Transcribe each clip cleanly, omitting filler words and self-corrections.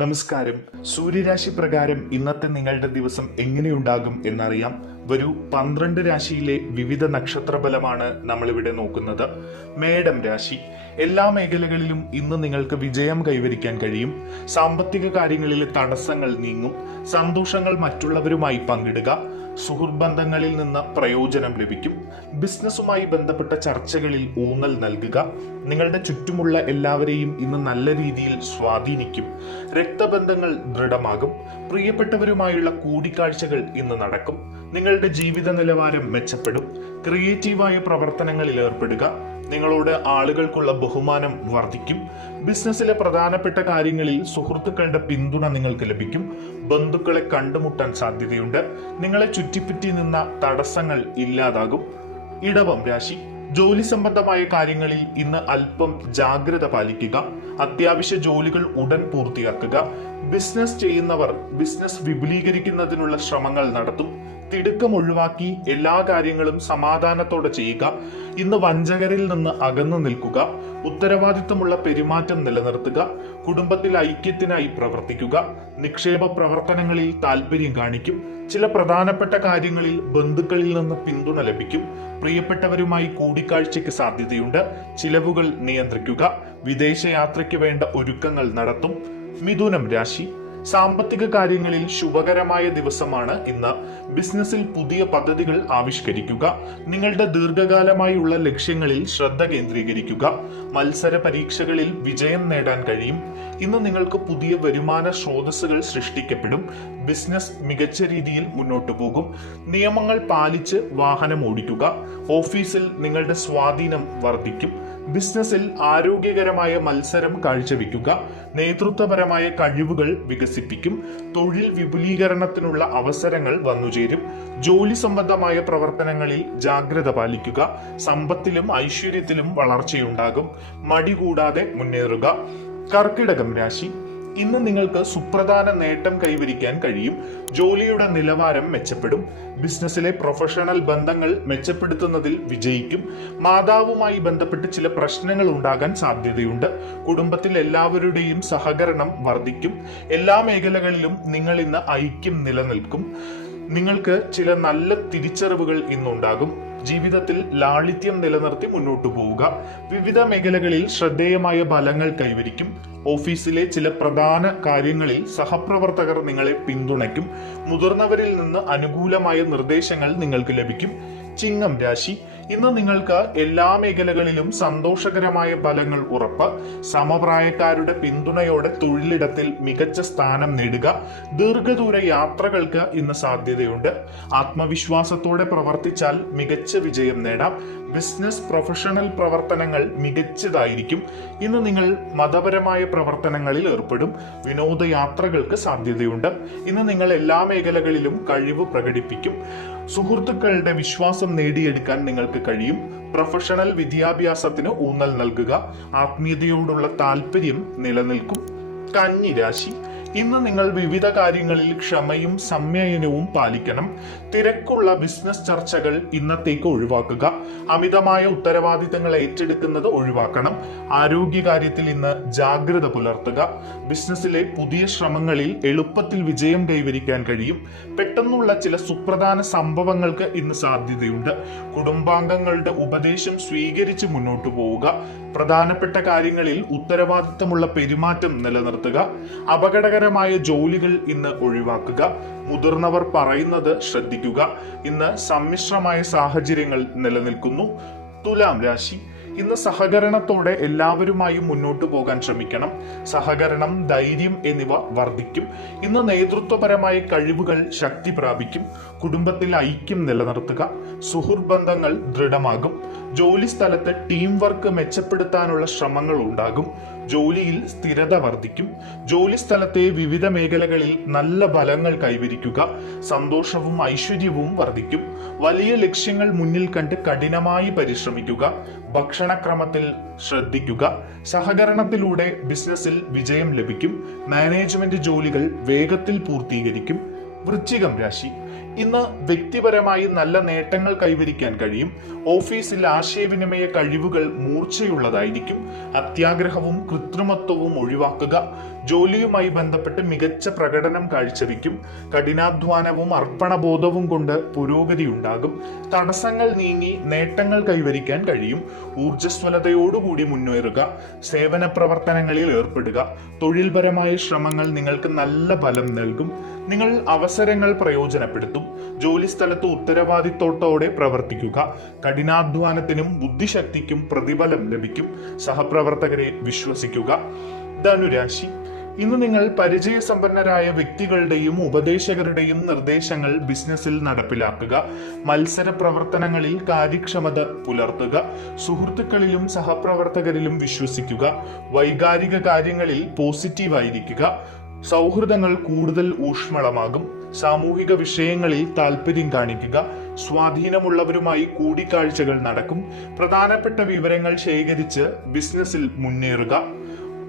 നമസ്കാരം. സൂര്യരാശി പ്രകാരം ഇന്നത്തെ നിങ്ങളുടെ ദിവസം എങ്ങനെയുണ്ടാകും എന്നറിയാം. വരൂ, 12 രാശിയിലെ വിവിധ നക്ഷത്ര ഫലമാണ് നമ്മളിവിടെ നോക്കുന്നത്. മേടം രാശി. എല്ലാ മേഖലകളിലും ഇന്ന് നിങ്ങൾക്ക് വിജയം കൈവരിക്കാൻ കഴിയും. സാമ്പത്തിക കാര്യങ്ങളിലെ തടസ്സങ്ങൾ നീങ്ങും. സന്തോഷങ്ങൾ മറ്റുള്ളവരുമായി പങ്കിടുക. സുഹൃത്ത് ബന്ധങ്ങളിൽ നിന്ന് പ്രയോജനം ലഭിക്കും. ബിസിനസ്സുമായി ബന്ധപ്പെട്ട ചർച്ചകളിൽ ഊന്നൽ നൽകുക. നിങ്ങളുടെ ചുറ്റുമുള്ള എല്ലാവരെയും ഇന്ന് നല്ല രീതിയിൽ സ്വാധീനിക്കും. രക്തബന്ധങ്ങൾ ദൃഢമാകും. പ്രിയപ്പെട്ടവരുമായുള്ള കൂടിക്കാഴ്ചകൾ ഇന്ന് നടക്കും. നിങ്ങളുടെ ജീവിത നിലവാരം മെച്ചപ്പെടും. ക്രിയേറ്റീവായ പ്രവർത്തനങ്ങളിൽ ഏർപ്പെടുക. നിങ്ങളോട് ആളുകൾക്കുള്ള ബഹുമാനം വർദ്ധിക്കും. ബിസിനസ്സിലെ പ്രധാനപ്പെട്ട കാര്യങ്ങളിൽ സുഹൃത്തുക്കളുടെ പിന്തുണ നിങ്ങൾക്ക് ലഭിക്കും. ബന്ധുക്കളെ കണ്ടുമുട്ടാൻ സാധ്യതയുണ്ട്. നിങ്ങളെ ചുറ്റിപ്പറ്റി നിന്ന തടസ്സങ്ങൾ ഇല്ലാതാകും. ഇടവം രാശി. ജോലി സംബന്ധമായ കാര്യങ്ങളിൽ ഇന്ന് അല്പം ജാഗ്രത പാലിക്കുക. അത്യാവശ്യ ജോലികൾ ഉടൻ പൂർത്തിയാക്കുക. ബിസിനസ് ചെയ്യുന്നവർ ബിസിനസ് വിപുലീകരിക്കുന്നതിനുള്ള ശ്രമങ്ങൾ നടത്തും. തിടുക്കം ഒഴിവാക്കി എല്ലാ കാര്യങ്ങളും സമാധാനത്തോടെ ചെയ്യുക. ഇന്ന് വഞ്ചകരിൽ നിന്ന് അകന്നു നിൽക്കുക. ഉത്തരവാദിത്തമുള്ള പെരുമാറ്റം നിലനിർത്തുക. കുടുംബത്തിൽ ഐക്യത്തിനായി പ്രവർത്തിക്കുക. നിക്ഷേപ പ്രവർത്തനങ്ങളിൽ താല്പര്യം കാണിക്കും. ചില പ്രധാനപ്പെട്ട കാര്യങ്ങളിൽ ബന്ധുക്കളിൽ നിന്ന് പിന്തുണ ലഭിക്കും. പ്രിയപ്പെട്ടവരുമായി കൂടിക്കാഴ്ചയ്ക്ക് സാധ്യതയുണ്ട്. ചിലവുകൾ നിയന്ത്രിക്കുക. വിദേശയാത്രയ്ക്ക് വേണ്ട ഒരുക്കങ്ങൾ നടത്തും. മിഥുനം രാശി. സാമ്പത്തിക കാര്യങ്ങളിൽ ശുഭകരമായ ദിവസമാണ് ഇന്ന്. ബിസിനസ്സിൽ പുതിയ പദ്ധതികൾ ആവിഷ്കരിക്കുക. നിങ്ങളുടെ ദീർഘകാലമായുള്ള ലക്ഷ്യങ്ങളിൽ ശ്രദ്ധ കേന്ദ്രീകരിക്കുക. മത്സര പരീക്ഷകളിൽ വിജയം നേടാൻ കഴിയും. ഇന്ന് നിങ്ങൾക്ക് പുതിയ വരുമാന സ്രോതസ്സുകൾ സൃഷ്ടിക്കപ്പെടും. ബിസിനസ് മികച്ച രീതിയിൽ മുന്നോട്ടു പോകും. നിയമങ്ങൾ പാലിച്ച് വാഹനം ഓടിക്കുക. ഓഫീസിൽ നിങ്ങളുടെ സ്വാധീനം വർദ്ധിക്കും. ബിസിനസ്സിൽ ആരോഗ്യകരമായ മത്സരം കാഴ്ചവെക്കുക. നേതൃത്വപരമായ കഴിവുകൾ വികസിപ്പിക്കും. തൊഴിൽ വിപുലീകരണത്തിനുള്ള അവസരങ്ങൾ വന്നുചേരും. ജോലി സംബന്ധമായ പ്രവർത്തനങ്ങളിൽ ജാഗ്രത പാലിക്കുക. സമ്പത്തിലും ഐശ്വര്യത്തിലും വളർച്ചയുണ്ടാകും. മടി കൂടാതെ മുന്നേറുക. കർക്കിടകം രാശി. ഇന്ന് നിങ്ങൾക്ക് സുപ്രധാന നേട്ടം കൈവരിക്കാൻ കഴിയും. ജോലിയുടെ നിലവാരം മെച്ചപ്പെടും. ബിസിനസ്സിലെ പ്രൊഫഷണൽ ബന്ധങ്ങൾ മെച്ചപ്പെടുത്തുന്നതിൽ വിജയിക്കും. മാതാവുമായി ബന്ധപ്പെട്ട് ചില പ്രശ്നങ്ങൾ ഉണ്ടാകാൻ സാധ്യതയുണ്ട്. കുടുംബത്തിൽ എല്ലാവരുടെയും സഹകരണം വർദ്ധിക്കും. എല്ലാ മേഖലകളിലും നിങ്ങൾ ഇന്ന് ഐക്യം നിലനിൽക്കും. നിങ്ങൾക്ക് ചില നല്ല തിരിച്ചറിവുകൾ ഇന്നുണ്ടാകും. ജീവിതത്തിൽ ലാളിത്യം നിലനിർത്തി മുന്നോട്ടു പോവുക. വിവിധ മേഖലകളിൽ ശ്രദ്ധേയമായ ഫലങ്ങൾ കൈവരിക്കും. ഓഫീസിലെ ചില പ്രധാന കാര്യങ്ങളിൽ സഹപ്രവർത്തകർ നിങ്ങളെ പിന്തുണയ്ക്കും. മുതിർന്നവരിൽ നിന്ന് അനുകൂലമായ നിർദ്ദേശങ്ങൾ നിങ്ങൾക്ക് ലഭിക്കും. ചിങ്ങം രാശി. ഇന്ന് നിങ്ങൾക്ക് എല്ലാ മേഖലകളിലും സന്തോഷകരമായ ഫലങ്ങൾ ഉറപ്പ്. സമപ്രായക്കാരുടെ പിന്തുണയോടെ തൊഴിലിടത്തിൽ മികച്ച സ്ഥാനം നേടുക. ദീർഘദൂര യാത്രകൾക്ക് ഇന്ന് സാധ്യതയുണ്ട്. ആത്മവിശ്വാസത്തോടെ പ്രവർത്തിച്ചാൽ മികച്ച വിജയം നേടാം. ബിസിനസ് പ്രൊഫഷണൽ പ്രവർത്തനങ്ങൾ മികച്ചതായിരിക്കും. ഇന്ന് നിങ്ങൾ മതപരമായ പ്രവർത്തനങ്ങളിൽ ഏർപ്പെടും. വിനോദയാത്രകൾക്ക് സാധ്യതയുണ്ട്. ഇന്ന് നിങ്ങൾ എല്ലാ മേഖലകളിലും കഴിവ് പ്രകടിപ്പിക്കും. സുഹൃത്തുക്കളുടെ വിശ്വാസം നേടിയെടുക്കാൻ നിങ്ങൾക്ക് കഴിയും. പ്രൊഫഷണൽ വിദ്യാഭ്യാസത്തിന് ഊന്നൽ നൽകുക. ആത്മീയതയോടുള്ള താല്പര്യം നിലനിൽക്കും. കന്നി രാശി. ഇന്ന് നിങ്ങൾ വിവിധ കാര്യങ്ങളിൽ ക്ഷമയും സംയമനവും പാലിക്കണം. തിരക്കുള്ള ബിസിനസ് ചർച്ചകൾ ഇന്നത്തേക്ക് ഒഴിവാക്കുക. അമിതമായ ഉത്തരവാദിത്തങ്ങൾ ഏറ്റെടുക്കുന്നത് ഒഴിവാക്കണം. ആരോഗ്യകാര്യത്തിൽ ഇന്ന് ജാഗ്രത പുലർത്തുക. ബിസിനസ്സിലെ പുതിയ ശ്രമങ്ങളിൽ എളുപ്പത്തിൽ വിജയം കൈവരിക്കാൻ കഴിയും. പെട്ടെന്നുള്ള ചില സുപ്രധാന സംഭവങ്ങൾക്ക് ഇന്ന് സാധ്യതയുണ്ട്. കുടുംബാംഗങ്ങളുടെ ഉപദേശം സ്വീകരിച്ച് മുന്നോട്ടു പോവുക. പ്രധാനപ്പെട്ട കാര്യങ്ങളിൽ ഉത്തരവാദിത്തമുള്ള പെരുമാറ്റം നിലനിർത്തുക. അപകടകരമായ ജോലികൾ ഇന്ന് ഒഴിവാക്കുക. മുതിർന്നവർ പറയുന്നത് ശ്രദ്ധിക്കുക. ഇന്ന് സമ്മിശ്രമായ സാഹചര്യങ്ങൾ നിലനിൽക്കുന്നു. തുലാം രാശി. ഇന്ന് സഹകരണത്തോടെ എല്ലാവരുമായും മുന്നോട്ടു പോകാൻ ശ്രമിക്കണം. സഹകരണം, ധൈര്യം എന്നിവ വർദ്ധിക്കും. ഇന്ന് നേതൃത്വപരമായ കഴിവുകൾ ശക്തി പ്രാപിക്കും. കുടുംബത്തിൽ ഐക്യം നിലനിർത്തുക. സുഹൃത്ത് ബന്ധങ്ങൾ ദൃഢമാകും. ജോലി സ്ഥലത്ത് ടീം വർക്ക് മെച്ചപ്പെടുത്താനുള്ള ശ്രമങ്ങൾ ഉണ്ടാകും. ജോലിയിൽ സ്ഥിരത വർദ്ധിക്കും. ജോലി സ്ഥലത്തെ വിവിധ മേഖലകളിൽ നല്ല ഫലങ്ങൾ കൈവരിക്കുക. സന്തോഷവും ഐശ്വര്യവും വർദ്ധിക്കും. വലിയ ലക്ഷ്യങ്ങൾ മുന്നിൽ കണ്ട് കഠിനമായി പരിശ്രമിക്കുക. ഭക്ഷണക്രമത്തിൽ ശ്രദ്ധിക്കുക. സഹകരണത്തിലൂടെ ബിസിനസ്സിൽ വിജയം ലഭിക്കും. മാനേജ്മെന്റ് ജോലികൾ വേഗത്തിൽ പൂർത്തീകരിക്കും. വൃശ്ചികം രാശി. ഇന്ന് വ്യക്തിപരമായി നല്ല നേട്ടങ്ങൾ കൈവരിക്കാൻ കഴിയും. ഓഫീസിൽ ആശയവിനിമയ കഴിവുകൾ മൂർച്ചയുള്ളതായിരിക്കും. അത്യാഗ്രഹവും കൃത്രിമത്വവും ഒഴിവാക്കുക. ജോലിയുമായി ബന്ധപ്പെട്ട് മികച്ച പ്രകടനം കാഴ്ചവെക്കും. കഠിനാധ്വാനവും അർപ്പണബോധവും കൊണ്ട് പുരോഗതി ഉണ്ടാകും. തടസ്സങ്ങൾ നീങ്ങി നേട്ടങ്ങൾ കൈവരിക്കാൻ കഴിയും. ഊർജ്ജസ്വലതയോടുകൂടി മുന്നേറുക. സേവന പ്രവർത്തനങ്ങളിൽ ഏർപ്പെടുക. തൊഴിൽപരമായ ശ്രമങ്ങൾ നിങ്ങൾക്ക് നല്ല ഫലം നൽകും. നിങ്ങൾ അവസരങ്ങൾ പ്രയോജനപ്പെടുത്തും. ജോലിസ്ഥലത്ത് ഉത്തരവാദിത്തോടെ പ്രവർത്തിക്കുക. കഠിനാധ്വാനത്തിനും ബുദ്ധിശക്തിക്കും പ്രതിഫലം ലഭിക്കും. സഹപ്രവർത്തകരെ വിശ്വസിക്കുക. ധനുരാശി, ഇന്ന് നിങ്ങൾ പരിചയസമ്പന്നരായ വ്യക്തികളുടെയും ഉപദേശകരുടെയും നിർദ്ദേശങ്ങൾ ബിസിനസ്സിൽ നടപ്പിലാക്കുക. മത്സര പ്രവർത്തനങ്ങളിൽ കാര്യക്ഷമത പുലർത്തുക. സുഹൃത്തുക്കളിലും സഹപ്രവർത്തകരിലും വിശ്വസിക്കുക. വൈകാരിക കാര്യങ്ങളിൽ പോസിറ്റീവായിരിക്കുക. സൗഹൃദങ്ങൾ കൂടുതൽ ഊഷ്മളമാകും. സാമൂഹിക വിഷയങ്ങളിൽ താല്പര്യം കാണിക്കുക. സ്വാധീനമുള്ളവരുമായി കൂടിക്കാഴ്ചകൾ നടക്കും. പ്രധാനപ്പെട്ട വിവരങ്ങൾ ശേഖരിച്ച് ബിസിനസ്സിൽ മുന്നേറുക.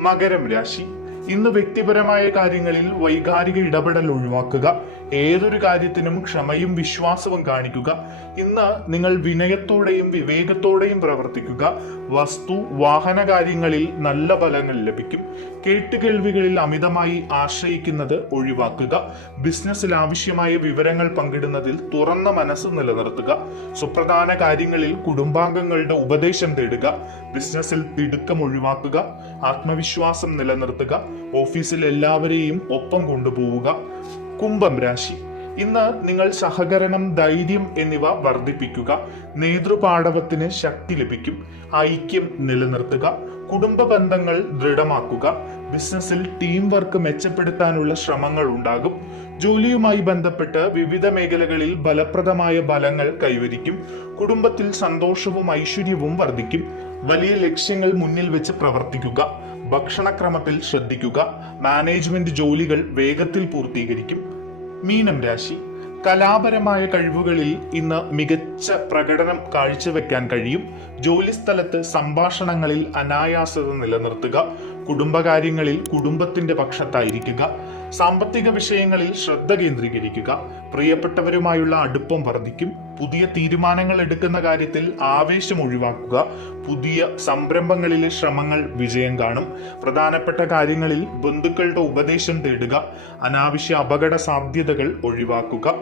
മകരം രാശി, ഇന്ന് വ്യക്തിപരമായ കാര്യങ്ങളിൽ വൈകാരിക ഇടപെടൽ ഒഴിവാക്കുക. ഏതൊരു കാര്യത്തിനും ക്ഷമയും വിശ്വാസവും കാണിക്കുക. ഇന്ന് നിങ്ങൾ വിനയത്തോടെയും വിവേകത്തോടെയും പ്രവർത്തിക്കുക. വസ്തു വാഹന കാര്യങ്ങളിൽ നല്ല ഫലങ്ങൾ ലഭിക്കും. കേട്ടുകേൾവികളിൽ അമിതമായി ആശ്രയിക്കുന്നത് ഒഴിവാക്കുക. ബിസിനസ്സിൽ ആവശ്യമായ വിവരങ്ങൾ പങ്കിടുന്നതിൽ തുറന്ന മനസ്സ് നിലനിർത്തുക. സുപ്രധാന കാര്യങ്ങളിൽ കുടുംബാംഗങ്ങളുടെ ഉപദേശം തേടുക. ബിസിനസ്സിൽ തിടുക്കം ഒഴിവാക്കുക. ആത്മവിശ്വാസം നിലനിർത്തുക. ഓഫീസിൽ എല്ലാവരെയും ഒപ്പം കൊണ്ടുപോവുക. കുംഭം രാശി, ഇന്ന് നിങ്ങൾ സഹകരണം, ധൈര്യം എന്നിവ വർദ്ധിപ്പിക്കുക. നേതൃപാടവത്തിന് ശക്തി ലഭിക്കും. ഐക്യം നിലനിർത്തുക. കുടുംബ ബന്ധങ്ങൾ ദൃഢമാക്കുക. ബിസിനസ്സിൽ ടീം വർക്ക് മെച്ചപ്പെടുത്താനുള്ള ശ്രമങ്ങൾ ഉണ്ടാകും. ജോലിയുമായി ബന്ധപ്പെട്ട് വിവിധ മേഖലകളിൽ ഫലപ്രദമായ ഫലങ്ങൾ കൈവരിക്കും. കുടുംബത്തിൽ സന്തോഷവും ഐശ്വര്യവും വർദ്ധിക്കും. വലിയ ലക്ഷ്യങ്ങൾ മുന്നിൽ വെച്ച് പ്രവർത്തിക്കുക. ഭക്ഷണക്രമത്തിൽ ശ്രദ്ധിക്കുക. മാനേജ്മെന്റ് ജോലികൾ വേഗത്തിൽ പൂർത്തീകരിക്കും. മീനം രാശി, കലാപരമായ കഴിവുകളിൽ ഇന്ന് മികച്ച പ്രകടനം കാഴ്ചവെക്കാൻ കഴിയും. ജോലിസ്ഥലത്ത് സംഭാഷണങ്ങളിൽ അനായാസത നിലനിർത്തുക. കുടുംബകാര്യങ്ങളിൽ കുടുംബത്തിന്റെ പക്ഷത്തായിരിക്കുക. സാമ്പത്തിക വിഷയങ്ങളിൽ ശ്രദ്ധ കേന്ദ്രീകരിക്കുക. പ്രിയപ്പെട്ടവരുമായുള്ള അടുപ്പം വർദ്ധിക്കും. പുതിയ തീരുമാനങ്ങൾ എടുക്കുന്ന കാര്യത്തിൽ ആവേശം ഒഴിവാക്കുക. പുതിയ സംരംഭങ്ങളിലെ ശ്രമങ്ങൾ വിജയം കാണും. പ്രധാനപ്പെട്ട കാര്യങ്ങളിൽ ബന്ധുക്കളുടെ ഉപദേശം തേടുക. അനാവശ്യ അപകട സാധ്യതകൾ ഒഴിവാക്കുക.